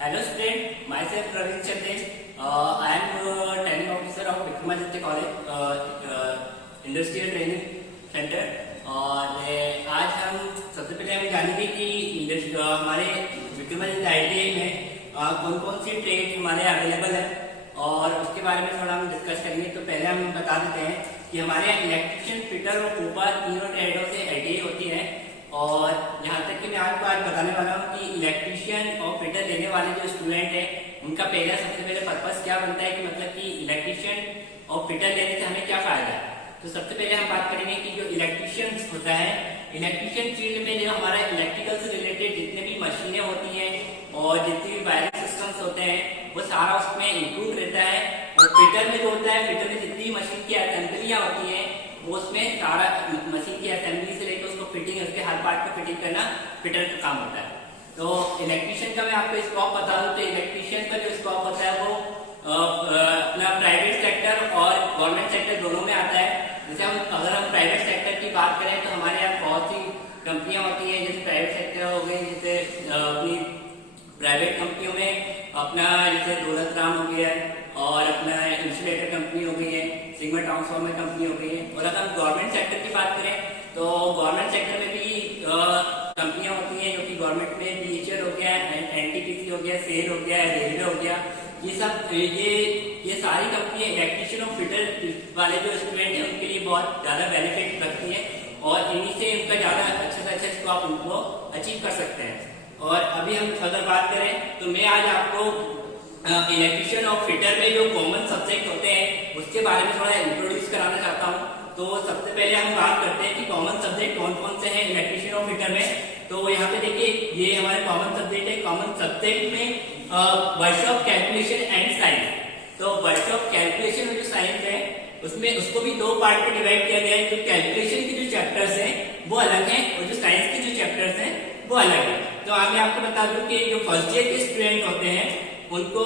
Hello student, myself Praveen Chandesh. I am training officer of Vikramaditya College, Industrial Training Center. और आज हम सबसे पहले हम जानेंगे कि हमारे विक्रमादित्य ITI में कौन कौन सी ट्रेड हमारे अवेलेबल है और उसके बारे में थोड़ा हम डिस्कस करेंगे। तो पहले हम बता देते हैं कि हमारे इलेक्ट्रिशियन, फिटर और कूपर तीनों ट्रेडों से ITI होती है। और यहाँ तक कि मैं आपको आज बताने वाला हूँ कि इलेक्ट्रिशियन और फिटर लेने वाले जो स्टूडेंट है उनका सबसे पहले पर्पस क्या बनता है, कि मतलब कि इलेक्ट्रिशियन और फिटर लेने से हमें क्या फायदा है। तो सबसे पहले हम बात करेंगे कि जो इलेक्ट्रिशियन होता है, इलेक्ट्रिशियन फील्ड में जो हमारा इलेक्ट्रिकल से रिलेटेड जितने भी मशीनें होती हैं और जितने भी वायरिंग सिस्टम्स होते हैं वो सारा उसमें इंक्लूड रहता है। और फिटर में जो होता है, फिटर में जितनी मशीन की असेंबलियां होती हैं वो उसमें सारा मशीन की असेंबली से लेकर उसको फिटिंग, उसके हर पार्ट को फिटिंग करना फिटर का काम होता है। तो इलेक्ट्रिशियन का मैं आपको स्कोप बता दूं तो इलेक्ट्रिशियन का जो स्कोप होता है वो अपना प्राइवेट सेक्टर और गवर्नमेंट सेक्टर दोनों में आता है। जैसे अगर हम प्राइवेट सेक्टर की बात करें तो हमारे यहाँ बहुत सी कंपनियां होती हैं। जैसे प्राइवेट सेक्टर हो गई, जैसे अपनी प्राइवेट कंपनियों में अपना जैसे दौलत राम हो गया और अपना इंसुलेटर कंपनी हो गई है, सिग्मा ट्रांसफार्मर कंपनी हो गई है। और अगर हम गवर्नमेंट सेक्टर की बात करें तो गवर्नमेंट सेक्टर में भी कंपनियां होती हैं जो कि गवर्नमेंट में बीएचईएल हो गया, एनटीपीसी हो गया, सेल हो गया, रेलवे हो गया। ये सब ये सारी कंपनियां इलेक्ट्रिशियन और फिटर वाले जो स्टूडेंट हैं उनके लिए बहुत ज्यादा बेनिफिट रखती है और इन्हीं से उनका ज्यादा अच्छा से अच्छा स्कोप उनको अचीव कर सकते हैं। और अभी हम अगर बात करें तो मैं आज आपको इलेक्ट्रिशियन और फिटर में जो कॉमन सब्जेक्ट होते हैं उसके बारे में थोड़ा इंट्रोड्यूस कराना चाहता हूँ। तो सबसे पहले हम बात करते हैं कि कॉमन सब्जेक्ट कौन कौन से हैं इलेक्ट्रिशियन और फिटर में। तो यहाँ पे देखिए ये हमारे कॉमन सब्जेक्ट है। कॉमन सब्जेक्ट में वर्कशॉप, कैलकुलेशन एंड साइंस। तो वर्कशॉप, कैलकुलेशन जो साइंस है उसमें उसको भी दो पार्ट में डिवाइड किया गया है। जो कैलकुलेशन के जो चैप्टर्स हैं वो अलग हैं और जो साइंस के जो चैप्टर्स हैं वो अलग है। तो मैं आपको बता दूं कि जो फर्स्ट ईयर के स्टूडेंट होते हैं उनको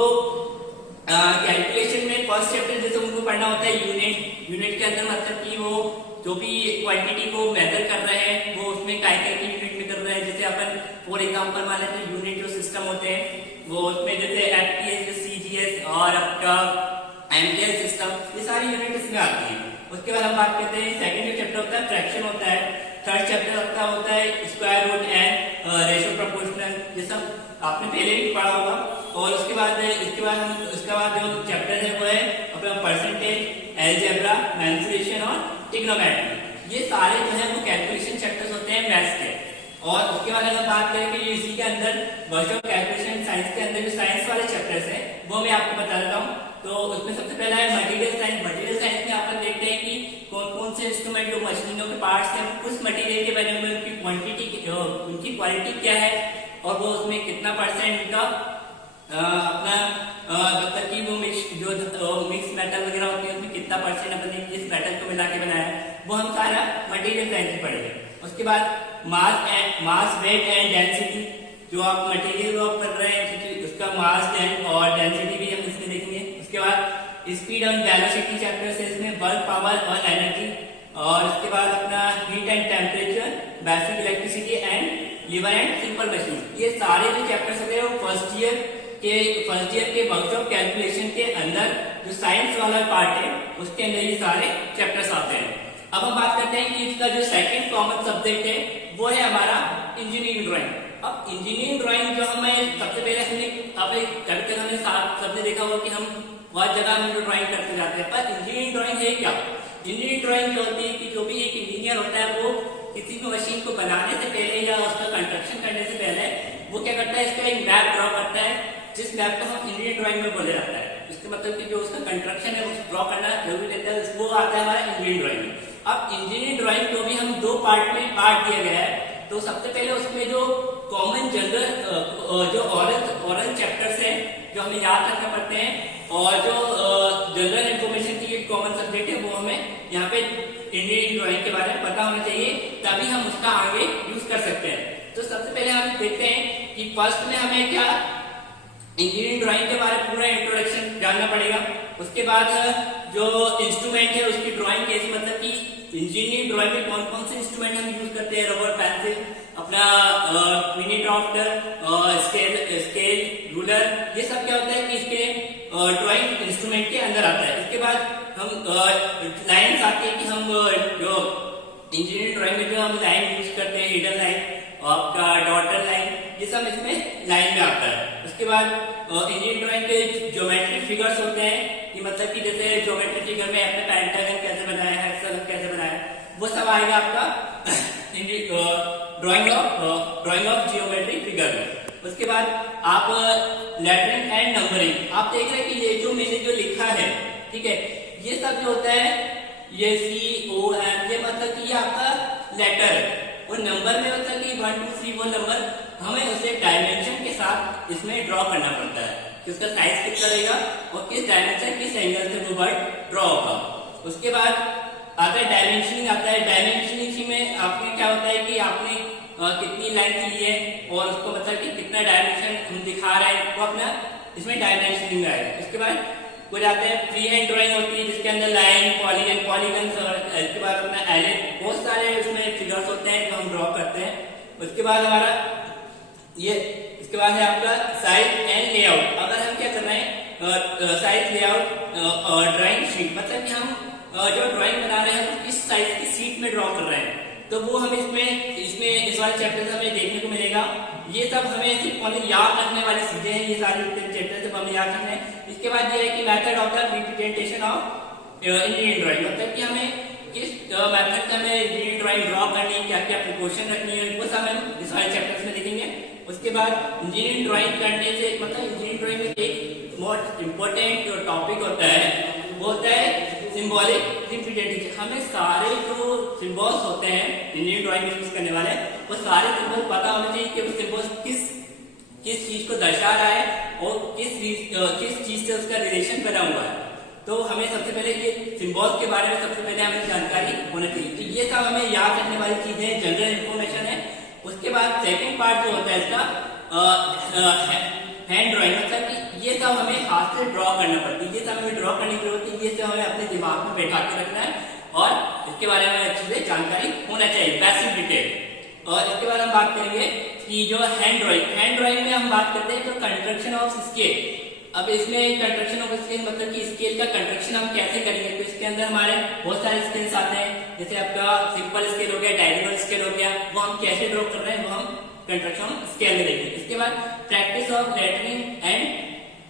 कैलकुलेशन में फर्स्ट चैप्टर जैसे उनको पढ़ना होता है यूनिट के अंदर, मतलब कि वो जो भी क्वांटिटी को मेजर कर रहे हैं वो उसमें काय की यूनिट में कर रहे हैं। जैसे अपन फॉर एग्जांपल मान लेते हैं यूनिट जो सिस्टम होते हैं वो उसमें जैसे एफपीएस, सीजीएस और आपका एमकेएस सिस्टम, ये सारी यूनिट इसमें आती है। उसके बाद हम बात करते हैं सेकंड जो चैप्टर होता है फ्रैक्शन होता है। थर्ड चैप्टर होता है square root and ratio proportional, ये सब आपने पहले भी पढ़ा होगा। और उसके बाद जो चैप्टर है वो है अपना परसेंटेज, अलजेब्रा, मेंसुरेशन और ट्रिग्नोमेट्री। ये सारे जो है वो कैलकुलेशन चैप्टर्स होते हैं मैथ्स के। और उसके बाद अगर बात करें कि इसी के अंदर वर्कशॉप, कैलकुलेशन, साइंस के अंदर जो साइंस वाले चैप्टर्स हैं वो मैं आपको बता देता हूँ। तो उसमें सबसे पहला है मटेरियल साइंस। मटेरियल साइंस में आप देखते हैं कि कौन कौन से इंस्ट्रूमेंट, जो मशीनों के पार्ट्स हैं उस मटेरियल के बारे में उनकी क्वांटिटी, उनकी क्वालिटी क्या है और वो उसमें कितना परसेंट का अपना मतलब कि वो मिक्स मेटल वगैरह होती है उसमें कितना परसेंट अपने इस मेटल को मिला के बनाया है, वो हम सारा मटेरियल साइंस पढ़ेंगे। उसके बाद मास, वेट एंड डेंसिटी, जो आप मटेरियल वर्क कर रहे हैं उसका मास और डेंसिटी भी हम इसमें देखेंगे। उसके बाद स्पीड एंड वेलोसिटी चैप्टर से इसमें वर्क, पावर और एनर्जी। और उसके बाद अपना heat and temperature, basic electricity and lever and simple machine. ये सारे जो चैप्टर्स होते हैं वो फर्स्ट ईयर के वर्कशॉप कैलकुलेशन के अंदर जो साइंस वाला पार्ट है उसके अंदर ये सारे चैप्टर्स आते हैं। अब हम बात करते हैं कि इसका जो सेकंड कॉमन सब्जेक्ट है वो है हमारा इंजीनियरिंग ड्राइंग। अब इंजीनियरिंग ड्राइंग जो हमें सबसे पहले कभी हमने सबने देखा होगा कि हम बहुत जगह में जो ड्राइंग करते जाते हैं, पर इंजीनियरिंग ड्राइंग है क्या? इंजीनियरिंग ड्राइंग जो होती है कि जो भी एक इंजीनियर होता है वो किसी भी मशीन को बनाने से पहले या उसका कंस्ट्रक्शन करने से पहले वो क्या करता है, इसका एक मैप ड्रॉ करता है, जिस मैप को हम इंजीनियरिंग ड्राइंग में बोला जाता है। इसका मतलब कि जो उसका कंस्ट्रक्शन है उसको ड्रॉ करना जरूरी रहता है, वो आता है हमारा इंजीनियरिंग ड्राइंग में। अब इंजीनियरिंग ड्राइंग को भी हम दो पार्ट में बांट दिया गया है। तो सबसे पहले उसमें जो कॉमन जनरल जो ओरल चैप्टर्स हैं जो हमें याद रखना पड़ते हैं और जो जनरल इंफॉर्मेशन की कॉमन सब्जेक्ट है वो हमें यहाँ पे इंजीनियरिंग ड्राइंग के बारे में पता होना चाहिए, तभी हम उसका आगे यूज कर सकते हैं। तो सबसे पहले हम देखते हैं कि फर्स्ट में हमें क्या इंजीनियरिंग ड्राइंग के बारे में पूरा इंट्रोडक्शन जानना पड़ेगा। उसके बाद जो इंस्ट्रूमेंट है उसकी ड्राइंग कैसी, मतलब कि इंजीनियरिंग ड्राइंग में कौन कौन से इंस्ट्रूमेंट हम यूज करते हैं, रबर, पेंसिल, अपना मिनी ड्राफ्टर, स्केल, रूलर, ये सब क्या होता है कि इसके ड्राइंग इंस्ट्रूमेंट के अंदर आता है। इसके बाद हम लाइन्स आते हैं कि हम जो इंजीनियरिंग ड्राइंग में जो हम लाइन यूज करते हैं, हिडन लाइन, आपका डॉटर लाइन, ये सब इसमें लाइन में आता है। उसके बाद इंजीनियरिंग ड्राइंग के ज्योमेट्रिक फिगर्स होते हैं, कि मतलब कि जैसे ज्योमेट्रिक फिगर में आपने पेंटागन कैसे बनाया है, हेक्सागन कैसे बनाया है, वो सब आएगा आपका ड्राइंग ऑफ जियोमेट्रिक फिगर में। उसके बाद आप लेटरिंग एंड नंबरिंग, आप देख रहे हैं कि ये जो मैंने जो लिखा है, ठीक है, ये सब जो होता है, ये COM, ये मतलब कि ये आपका लेटर है, और नंबर में होता है कि 1 2 3 वो नंबर हमें उसे डायमेंशन के साथ इसमें ड्रॉ करना पड़ता है कि उसका साइज कितना रहेगा और किस डायमेंशन किस एंगल से वो वर्ड ड्रॉ होगा। उसके बाद आता है डायमेंशनिंग आता है। डायमेंशनिंग में आपने क्या होता है कि आपने कितनी लेंथ ली है और उसको मतलब कि कितना डायमेंशन हम दिखा रहे हैं, वो अपना इसमें डायमेंशनिंग आएगा। उसके बाद हो जाते हैं फ्री हैंड ड्राइंग होती है, जिसके अंदर लाइन, पॉलीगन, इसके बाद अपना एलिप, बहुत सारे उसमें फिगर्स होते हैं जो हम ड्रॉ करते हैं। उसके बाद हमारा ये, इसके बाद है आपका साइज एंड लेआउट। अगर हम क्या कर रहे हैं, साइज लेआउट ड्राइंग शीट, मतलब कि हम जो ड्राइंग बना रहे हैं तो किस साइज की शीट में ड्रॉ कर रहे हैं, तो वो हम इसमें इस वाले चैप्टर से हमें देखने को मिलेगा। ये सब हमें सिर्फ ओनली याद रखने वाली चीजें हैं, ये सारे चैप्टर सब हमें याद रखने हैं। इसके बाद ये है कि method of the representation of engineering drawing, मतलब कि हमें किस मेथड से हमें इंजीनियरिंग ड्राइंग ड्रॉ करनी है, क्या क्या प्रिकॉशन रखनी है, वो सब हम इस वाले चैप्टर में देखेंगे। उसके बाद इंजीनियरिंग ड्राइंग करने से मतलब इंजीनियरिंग ड्राइंग में एक बहुत इंपॉर्टेंट जो टॉपिक होता है वो होता है सिंबॉलिक रिप्रेजेंटेशन। हमें सारे जो सिंबल्स होते हैं इंजीनियरिंग ड्राइंग में यूज करने वाले, वो सारे सिंबल पता होने चाहिए कि वो सिंबल्स किस चीज को दर्शा रहा है और किस चीज से उसका रिलेशन बना हुआ है। तो हमें सबसे पहले ये सिंबल्स के बारे में सबसे पहले हमें जानकारी होना चाहिए। तो ये सब हमें याद रखने वाली चीजें, जनरल इंफॉर्मेशन है। उसके बाद सेकंड पार्ट जो होता है इसका हैंड ड्राइंग, मतलब कि ये सब हमें हाथ से ड्रॉ करना पड़ती है, ये सब हमें ड्रॉ करने की जरूरत है, ये सब हमें अपने दिमाग में बैठा के रखना है और इसके बारे में अच्छे से जानकारी होना चाहिए, बेसिक डिटेल। और इसके बाद हम बात करेंगे कि जो हैंड ड्राइंग में हम बात करते हैं तो कंस्ट्रक्शन ऑफ स्केल। अब इसमें कंस्ट्रक्शन ऑफ स्केल मतलब कि स्केल का कंस्ट्रक्शन हम कैसे करेंगे, तो इसके अंदर हमारे बहुत सारे स्केल्स आते हैं, जैसे आपका सिंपल स्केल हो गया, डायगोनल स्केल हो गया, वो हम कैसे ड्रॉ कर रहे हैं वो हम कंस्ट्रक्शन स्केल में देखेंगे। इसके बाद practice of lettering and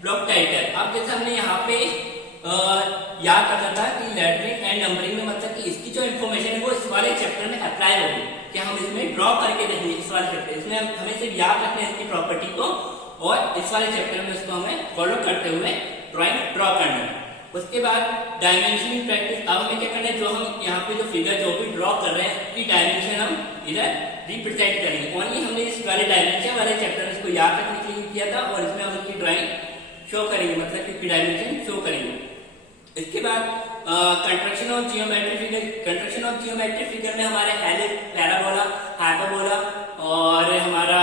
block title. अब जैसे हमने यहाँ पे याद रखा था कि लेटरिंग एंड नंबरिंग में मतलब कि इसकी जो इन्फॉर्मेशन है वो इस वाले चैप्टर में अप्लाई होगी, कि हम इसमें ड्रॉ करके देखेंगे इस वाले चैप्टर। इसमें हमें सिर्फ याद रखना है इसकी प्रॉपर्टी को और इस वाले चैप्टर में उसको हमें फॉलो करते हुए ड्राइंग ड्रॉ करना है। उसके बाद डायमेंशनिंग प्रैक्टिस। अब हमें क्या करना है, जो हम यहाँ पे जो फिगर जो भी ड्रॉ कर रहे हैं उसकी डायमेंशन हम इधर रिप्रेजेंट करेंगे। ओनली हमने इस वाले डायमेंशन वाले चैप्टर में इसको याद रखने के लिए किया था और इसमें हम उसकी ड्राइंग शो करेंगे, मतलब कि डायमेंशन शो करेंगे। इसके बाद construction of geometric figure. Construction of geometric figure में हमारे हेलिक्स, पैराबोला, हाइपरबोला और हमारा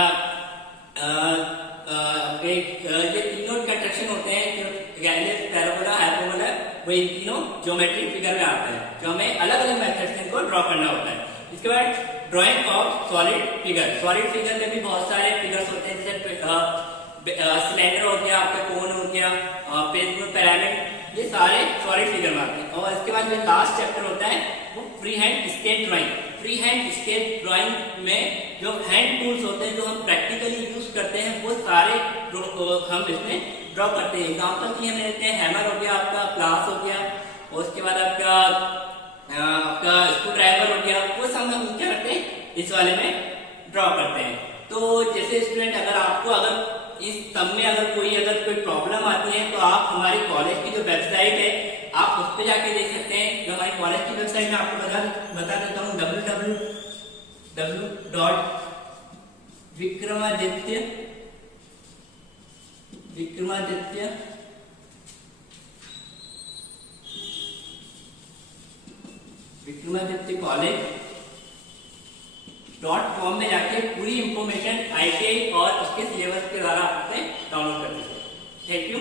ये तीनों कंस्ट्रक्शन होते हैं, जो हेलिक्स, पैराबोला, हाइपरबोला, वो इन तीनों ज्योमेट्रिक फिगर में आते हैं, जो हमें अलग अलग मेथड से इनको ड्रॉ करना होता है। इसके बाद drying of solid figure. Solid figure में भी बहुत सारे फिगर्स होते हैं, जैसे सिलेंडर हो गया, आपका कोन हो गया, पिरामिड, ये सारे सॉलिड फिगर में आते हैं। और इसके बाद जो लास्ट चैप्टर होता है वो free hand sketch drawing. Free hand sketch drawing में जो हैंड टूल्स होते हैं जो हम प्रैक्टिकली यूज करते हैं वो सारे हम इसमें ड्रॉ करते हैं। एग्जाम्पल की हमें लेते हैं, हैमर हो गया, आपका प्लास हो गया, और उसके बाद आपका स्क्रू ड्राइवर हो गया, वो सब हम क्या करते हैं इस वाले में ड्रॉ करते हैं। तो जैसे स्टूडेंट अगर इस सब में अगर कोई प्रॉब्लम आती है तो आप हमारे कॉलेज की जो वेबसाइट है आप उस पर जाके देख सकते हैं। जो हमारी कॉलेज की वेबसाइट में आपको बता देता हूँ, विक्रमादित्य कॉलेज.com में जाके पूरी इंफॉर्मेशन ITI और उसके सिलेबस के द्वारा आप डाउनलोड कर सकते हैं। Thank you.